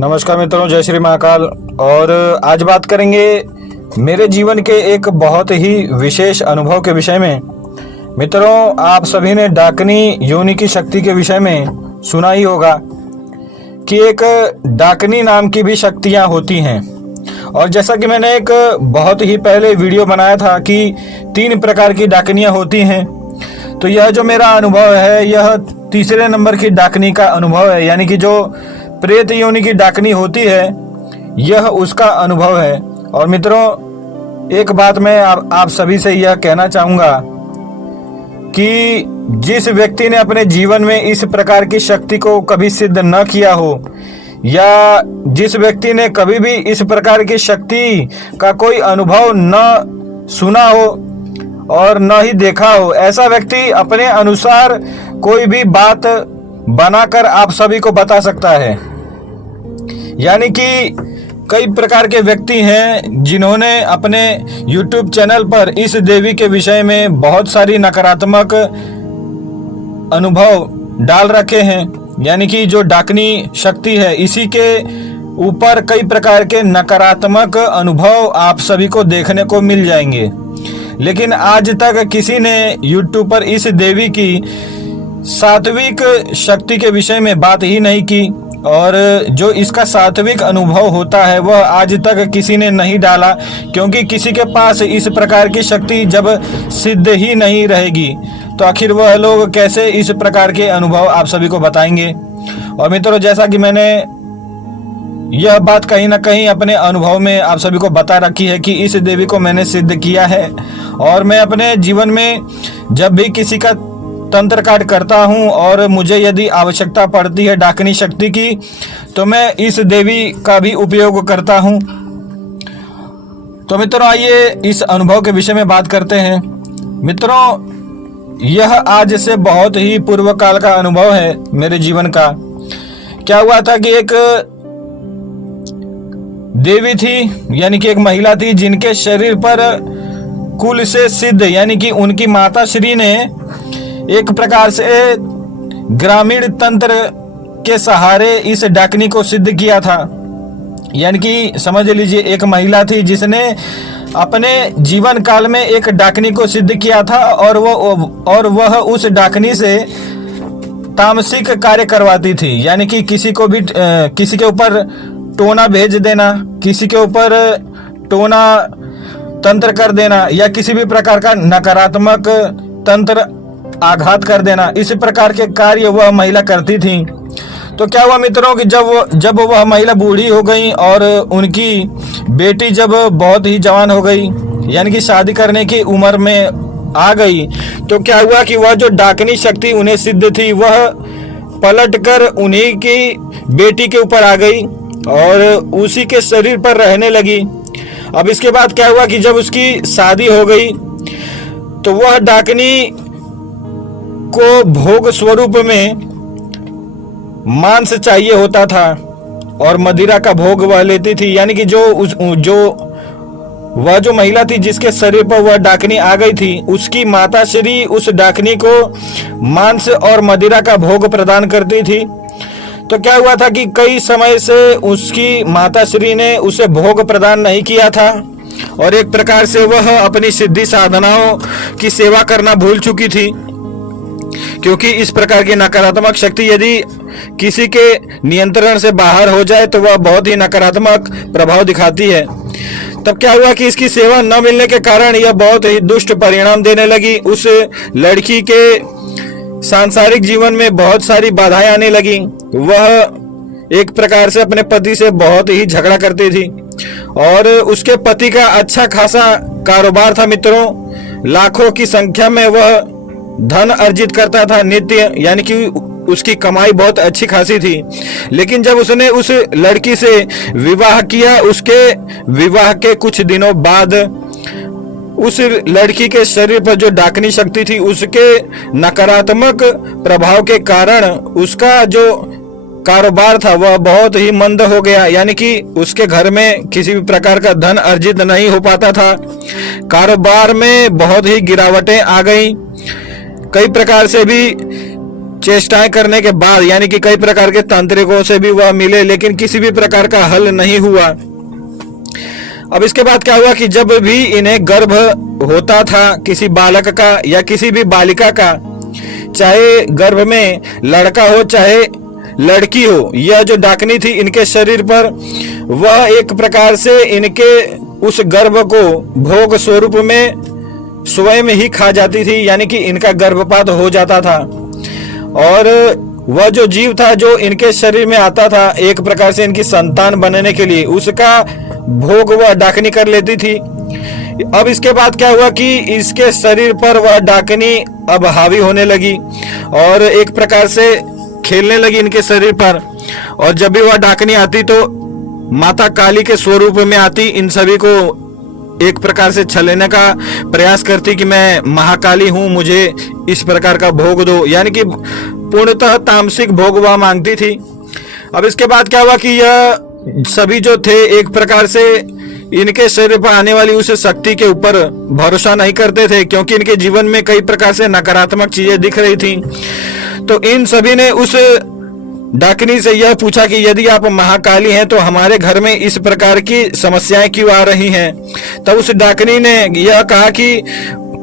नमस्कार मित्रों, जय श्री महाकाल। और आज बात करेंगे मेरे जीवन के एक बहुत ही विशेष अनुभव के विषय में। मित्रों, आप सभी ने डाकनी योनि की शक्ति के विषय में सुना ही होगा कि एक डाकनी नाम की भी शक्तियां होती हैं। और जैसा कि मैंने एक बहुत ही पहले वीडियो बनाया था कि 3 प्रकार की डाकनियां होती हैं, तो यह जो मेरा अनुभव है यह तीसरे नंबर की डाकनी का अनुभव है, यानी कि जो प्रेत योनि की डाकनी होती है यह उसका अनुभव है। और मित्रों, एक बात मैं आप सभी से यह कहना चाहूँगा कि जिस व्यक्ति ने अपने जीवन में इस प्रकार की शक्ति को कभी सिद्ध न किया हो, या जिस व्यक्ति ने कभी भी इस प्रकार की शक्ति का कोई अनुभव न सुना हो और न ही देखा हो, ऐसा व्यक्ति अपने अनुसार कोई भी बात बनाकर आप सभी को बता सकता है। यानी कि कई प्रकार के व्यक्ति हैं जिन्होंने अपने YouTube चैनल पर इस देवी के विषय में बहुत सारी नकारात्मक अनुभव डाल रखे हैं। यानी कि जो डाकनी शक्ति है इसी के ऊपर कई प्रकार के नकारात्मक अनुभव आप सभी को देखने को मिल जाएंगे, लेकिन आज तक किसी ने YouTube पर इस देवी की सात्विक शक्ति के विषय में बात ही नहीं की। और जो इसका सात्विक अनुभव होता है वह आज तक किसी ने नहीं डाला, क्योंकि किसी के पास इस प्रकार की शक्ति जब सिद्ध ही नहीं रहेगी तो आखिर वह लोग कैसे इस प्रकार के अनुभव आप सभी को बताएंगे। और मित्रों, जैसा कि मैंने यह बात कहीं ना कहीं अपने अनुभव में आप सभी को बता रखी है कि इस देवी को मैंने सिद्ध किया है, और मैं अपने जीवन में जब भी किसी का तंत्र काट करता हूं और मुझे यदि आवश्यकता पड़ती है डाकनी शक्ति की, तो मैं इस देवी का भी उपयोग करता हूं। तो मित्रों, आइए इस अनुभव के विषय में बात करते हैं। मित्रों, यह आज से बहुत ही पूर्व काल का अनुभव है मेरे जीवन का। क्या हुआ था कि एक देवी थी, यानी कि एक महिला थी जिनके शरीर पर कुल से सिद्ध, यानी कि उनकी माता श्री ने एक प्रकार से ग्रामीण तंत्र के सहारे इस डाकनी को सिद्ध किया था। यानी कि समझ लीजिए, एक महिला थी जिसने अपने जीवन काल में एक डाकनी को सिद्ध किया था, और वह उस डाकनी से तामसिक कार्य करवाती थी। यानी कि किसी को भी किसी के ऊपर टोना भेज देना, किसी के ऊपर टोना तंत्र कर देना, या किसी भी प्रकार का नकारात्मक तंत्र आघात कर देना, इस प्रकार के कार्य वह महिला करती थी। तो क्या हुआ मित्रों कि जब वह महिला बूढ़ी हो गई और उनकी बेटी जब बहुत ही जवान हो गई, यानी कि शादी करने की उम्र में आ गई, तो क्या हुआ कि वह जो डाकनी शक्ति उन्हें सिद्ध थी वह पलटकर उन्हीं की बेटी के ऊपर आ गई और उसी के शरीर पर रहने लगी। अब इसके बाद क्या हुआ कि जब उसकी शादी हो गई तो वह डाकनी को भोग स्वरूप में मांस चाहिए होता था और मदिरा का भोग वह लेती थी। यानी कि वह जो महिला थी जिसके शरीर पर वह डाकनी आ गई थी, उसकी माता श्री उस डाकनी को मांस और मदिरा का भोग प्रदान करती थी। तो क्या हुआ था कि कई समय से उसकी माता श्री ने उसे भोग प्रदान नहीं किया था, और एक प्रकार से वह अपनी सिद्धि साधनाओं की सेवा करना भूल चुकी थी, क्योंकि इस प्रकार की नकारात्मक शक्ति यदि किसी के नियंत्रण से बाहर हो जाए तो वह बहुत ही नकारात्मक प्रभाव दिखाती है। तब क्या हुआ कि इसकी सेवा न मिलने के कारण यह बहुत ही दुष्ट परिणाम देने लगी। उस लड़की के सांसारिक जीवन में बहुत सारी बाधाएं आने लगी। वह एक प्रकार से अपने पति से बहुत ही झगड़ा करती थी, और उसके पति का अच्छा खासा कारोबार था मित्रों। लाखों की संख्या में वह धन अर्जित करता था नित्य, यानी कि उसकी कमाई बहुत अच्छी खासी थी। लेकिन जब उसने उस लड़की से विवाह किया, उसके विवाह के कुछ दिनों बाद उस लड़की के शरीर पर जो डाकनी शक्ति थी उसके नकारात्मक प्रभाव के कारण उसका जो कारोबार था वह बहुत ही मंद हो गया। यानी कि उसके घर में किसी भी प्रकार का धन अर्जित नहीं हो पाता था। कारोबार में बहुत ही गिरावटें आ गई। कई प्रकार से भी चेष्टाएं करने के बाद यानी कि कई प्रकार के तांत्रिकों से भी वह मिले, लेकिन किसी भी प्रकार का हल नहीं हुआ। अब इसके बाद क्या हुआ कि जब भी इन्हें गर्भ होता था किसी बालक का या किसी भी बालिका का, चाहे गर्भ में लड़का हो चाहे लड़की हो, यह जो डाकनी थी इनके शरीर पर, वह एक प्रकार से इनके उस गर्भ को भोग स्वरूप में स्वयं ही खा जाती थी, यानी कि इनका गर्भपात हो जाता था। और वह जो जीव था जो इनके शरीर में आता था एक प्रकार से इनकी संतान बनने के लिए, उसका भोग वह डाकनी कर लेती थी। अब इसके बाद क्या हुआ कि इसके शरीर पर वह डाकनी अब हावी होने लगी और एक प्रकार से खेलने लगी इनके शरीर पर। और जब भी वह डाकनी आती तो माता काली के स्वरूप में आती, इन सभी को एक प्रकार से छलेने का प्रयास करती कि मैं महाकाली हूं, मुझे इस प्रकार का भोग दो, यानी कि पूर्णतः तामसिक भोग वह मांगती थी। अब इसके बाद क्या हुआ कि यह सभी जो थे एक प्रकार से इनके शरीर पर आने वाली उस शक्ति के ऊपर भरोसा नहीं करते थे, क्योंकि इनके जीवन में कई प्रकार से नकारात्मक चीजें दिख रही थी। तो इन सभी ने उस डाकनी से यह पूछा कि यदि आप महाकाली हैं तो हमारे घर में इस प्रकार की समस्याएं क्यों आ रही हैं। तब उस डाकनी ने यह कहा कि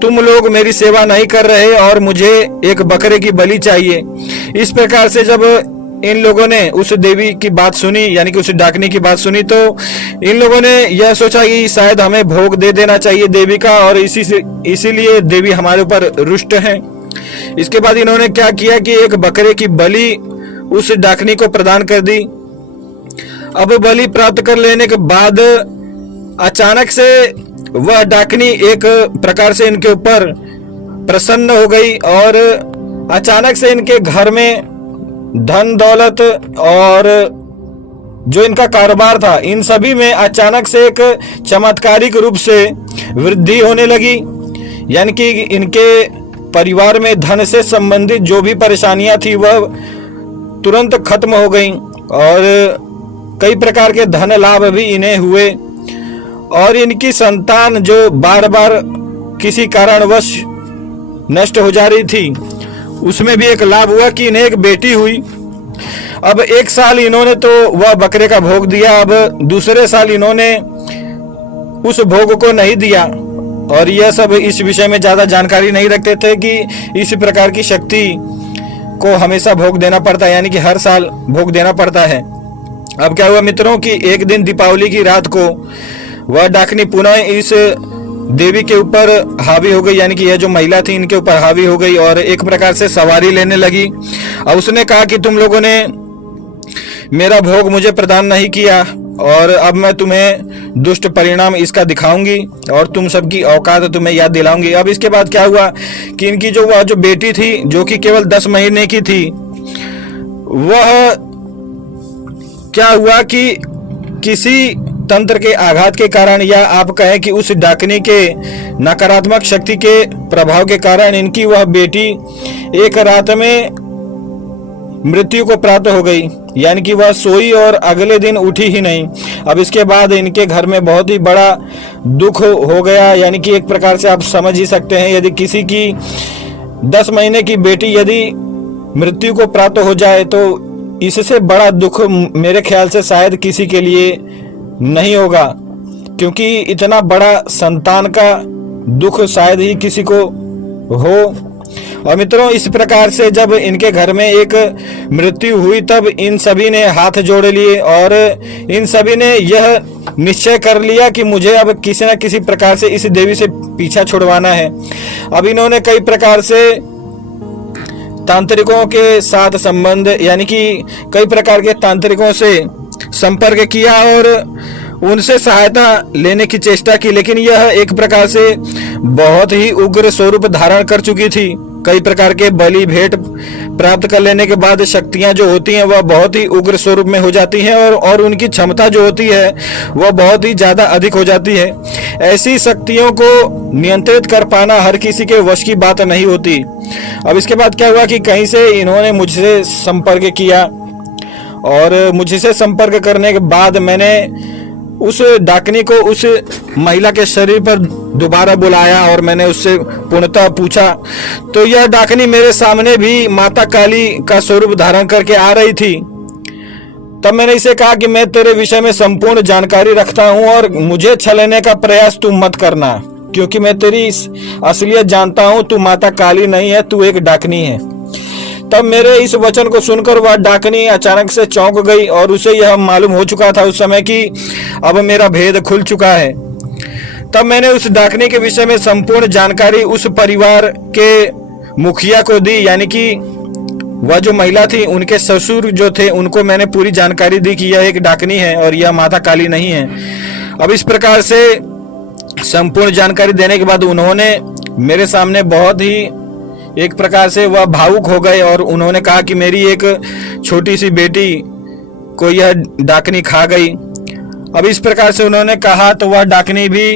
तुम लोग मेरी सेवा नहीं कर रहे और मुझे एक बकरे की बलि चाहिए। इस प्रकार से जब इन लोगों ने उस देवी की बात सुनी, यानी कि उस डाकनी की बात सुनी, तो इन लोगों ने यह सोचा कि शायद हमें भोग दे देना चाहिए देवी का, और इसीलिए देवी हमारे ऊपर रुष्ट है। इसके बाद इन्होंने क्या किया कि एक बकरे की बलि उस डाकनी को प्रदान कर दी। अब बलि प्राप्त कर लेने के बाद अचानक से वह डाकनी एक प्रकार से इनके ऊपर प्रसन्न हो गई और अचानक से इनके घर में धन दौलत और जो इनका कारोबार था इन सभी में अचानक से एक चमत्कारिक रूप से वृद्धि होने लगी। यानी कि इनके परिवार में धन से संबंधित जो भी परेशानियां थी वह तुरंत खत्म हो गई और कई प्रकार के धन लाभ भी इन्हें हुए। और इनकी संतान जो बार बार किसी कारणवश नष्ट हो जा रही थी, उसमें भी एक लाभ हुआ कि इन्हें एक बेटी हुई। अब एक साल इन्होंने तो वह बकरे का भोग दिया, अब दूसरे साल इन्होंने उस भोग को नहीं दिया। और यह सब इस विषय में ज्यादा जानकारी नहीं रखते थे कि इस प्रकार की शक्ति को हमेशा भोग देना पड़ता है, यानी कि हर साल भोग देना पड़ता है। अब क्या हुआ मित्रों कि एक दिन दीपावली की रात को वह डाकनी पुनः इस देवी के ऊपर हावी हो गई, यानी कि यह जो महिला थी इनके ऊपर हावी हो गई और एक प्रकार से सवारी लेने लगी। अब उसने कहा कि तुम लोगों ने मेरा भोग मुझे प्रदान नहीं किया और अब मैं तुम्हें दुष्ट परिणाम इसका दिखाऊंगी और तुम सबकी औकात तुम्हें याद दिलाऊंगी। अब इसके बाद क्या हुआ कि इनकी वह जो बेटी थी जो कि केवल 10 महीने की थी, वह क्या हुआ कि किसी तंत्र के आघात के कारण या आप कहें कि उस डाकनी के नकारात्मक शक्ति के प्रभाव के कारण इनकी वह बेटी एक रात में मृत्यु को प्राप्त हो गई, यानी कि वह सोई और अगले दिन उठी ही नहीं। अब इसके बाद इनके घर में बहुत ही बड़ा दुख हो गया, यानी कि एक प्रकार से आप समझ ही सकते हैं यदि किसी की 10 महीने की बेटी यदि मृत्यु को प्राप्त हो जाए तो इससे बड़ा दुख मेरे ख्याल से शायद किसी के लिए नहीं होगा, क्योंकि इतना बड़ा संतान का दुख शायद ही किसी को हो। और मित्रों इस प्रकार से जब इनके घर में एक मृत्यु हुई तब इन सभी ने हाथ जोड़ लिए और इन सभी ने यह निश्चय कर लिया कि मुझे अब किसी न किसी प्रकार से इस देवी से पीछा छुड़वाना है। अब इन्होंने कई प्रकार से तांत्रिकों के साथ संबंध, यानी कि कई प्रकार के तांत्रिकों से संपर्क किया और उनसे सहायता लेने की चेष्टा की, लेकिन यह एक प्रकार से बहुत ही उग्र स्वरूप धारण कर चुकी थी। कई प्रकार के बलि भेंट प्राप्त कर लेने के बाद शक्तियां जो होती हैं वह बहुत ही उग्र स्वरूप में हो जाती हैं और उनकी क्षमता जो होती है वह बहुत ही ज्यादा अधिक हो जाती है। ऐसी शक्तियों को नियंत्रित कर पाना हर किसी के वश की बात नहीं होती। अब इसके बाद क्या हुआ कि कहीं से इन्होंने मुझसे संपर्क किया और मुझसे संपर्क करने के बाद मैंने उस डाकनी को उस महिला के शरीर पर दोबारा बुलाया और मैंने उससे पूर्णतः पूछा, तो यह डाकनी मेरे सामने भी माता काली का स्वरूप धारण करके आ रही थी। तब मैंने इसे कहा कि मैं तेरे विषय में संपूर्ण जानकारी रखता हूं और मुझे छलने का प्रयास तू मत करना, क्योंकि मैं तेरी असलियत जानता हूं। तू माता काली नहीं है, तू एक डाकनी है। तब मेरे इस वचन को सुनकर वह डाकनी अचानक से चौंक गई और उसे यह मालूम हो चुका था उस समय कि अब मेरा भेद खुल चुका है। तब मैंने उस डाकनी के विषय में संपूर्ण जानकारी उस परिवार के मुखिया को दी, यानी कि वह जो महिला थी उनके ससुर जो थे उनको मैंने पूरी जानकारी दी कि यह एक डाकनी है और यह माता काली नहीं है। अब इस प्रकार से संपूर्ण जानकारी देने के बाद उन्होंने मेरे सामने बहुत ही एक प्रकार से वह भावुक हो गए और उन्होंने कहा कि मेरी एक छोटी सी बेटी को यह डाकनी खा गई। अब इस प्रकार से उन्होंने कहा तो वह डाकनी भी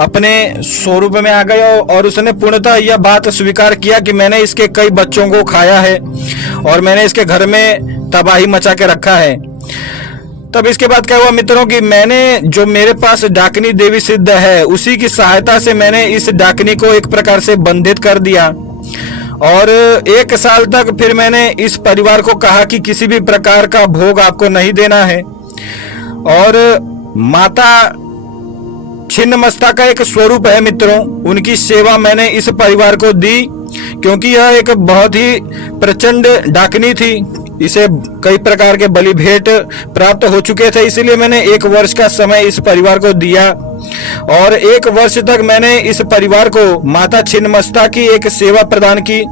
अपने स्वरूप में आ गया और उसने पूर्णतः यह बात स्वीकार किया कि मैंने इसके कई बच्चों को खाया है और मैंने इसके घर में तबाही मचा के रखा है। तब इसके बाद क्या हुआ मित्रों कि मैंने जो मेरे पास डाकनी देवी सिद्ध है उसी की सहायता से मैंने इस डाकनी को एक प्रकार से बंधित कर दिया और 1 साल तक फिर मैंने इस परिवार को कहा कि किसी भी प्रकार का भोग आपको नहीं देना है। और माता छिन्नमस्ता का एक स्वरूप है मित्रों, उनकी सेवा मैंने इस परिवार को दी क्योंकि यह एक बहुत ही प्रचंड डाकनी थी। इसे कई प्रकार के बलि भेंट प्राप्त हो चुके थे, इसीलिए मैंने 1 वर्ष का समय इस परिवार को दिया और 1 वर्ष तक मैंने इस परिवार को माता छिन्नमस्ता की एक सेवा प्रदान की,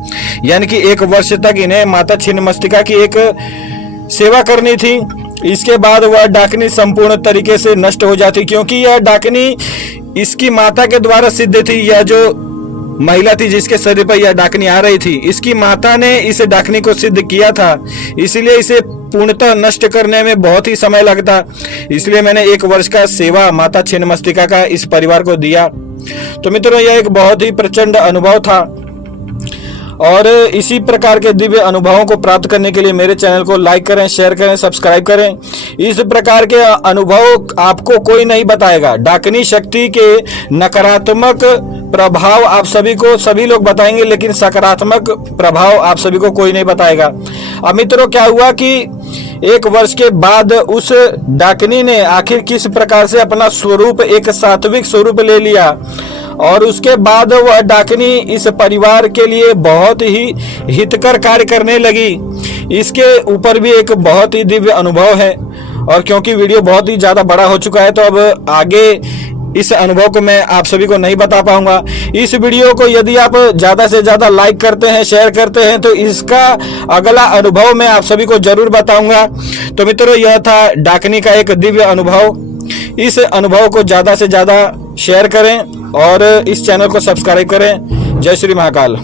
यानी कि 1 वर्ष तक इन्हें माता छिन्नमस्तिका की एक सेवा करनी थी। इसके बाद वह डाकनी संपूर्ण तरीके से नष्ट हो जाती, क्योंकि यह डाकनी इसकी माता के द्वारा सिद्ध थी। यह जो महिला थी जिसके शरीर पर यह डाकनी आ रही थी, इसकी माता ने इस डाकनी को सिद्ध किया था, इसलिए इसे पूर्णतः नष्ट करने में बहुत ही समय लगता। इसलिए मैंने 1 वर्ष का सेवा माता छिन्नमस्तिका का इस परिवार को दिया। तो मित्रों, यह एक बहुत ही प्रचंड अनुभव था और इसी प्रकार के दिव्य अनुभवों को प्राप्त करने के लिए मेरे चैनल को लाइक करें, शेयर करें, सब्सक्राइब करें। इस प्रकार के अनुभव आपको कोई नहीं बताएगा। डाकनी शक्ति के नकारात्मक प्रभाव आप सभी लोग बताएंगे, लेकिन सकारात्मक प्रभाव आप सभी को कोई नहीं बताएगा। अब मित्रों, क्या हुआ कि 1 वर्ष के बाद उस डाकनी ने आखिर किस प्रकार से अपना स्वरूप, एक सात्विक स्वरूप ले लिया और उसके बाद वह डाकनी इस परिवार के लिए बहुत ही हितकर कार्य करने लगी। इसके ऊपर भी एक बहुत ही दिव्य अनुभव है और क्योंकि वीडियो बहुत ही ज़्यादा बड़ा हो चुका है तो अब आगे इस अनुभव को मैं आप सभी को नहीं बता पाऊंगा। इस वीडियो को यदि आप ज़्यादा से ज़्यादा लाइक करते हैं, शेयर करते हैं, तो इसका अगला अनुभव मैं आप सभी को जरूर बताऊंगा। तो मित्रों, यह था डाकनी का एक दिव्य अनुभव। इस अनुभव को ज़्यादा से ज़्यादा शेयर करें और इस चैनल को सब्सक्राइब करें। जय श्री महाकाल।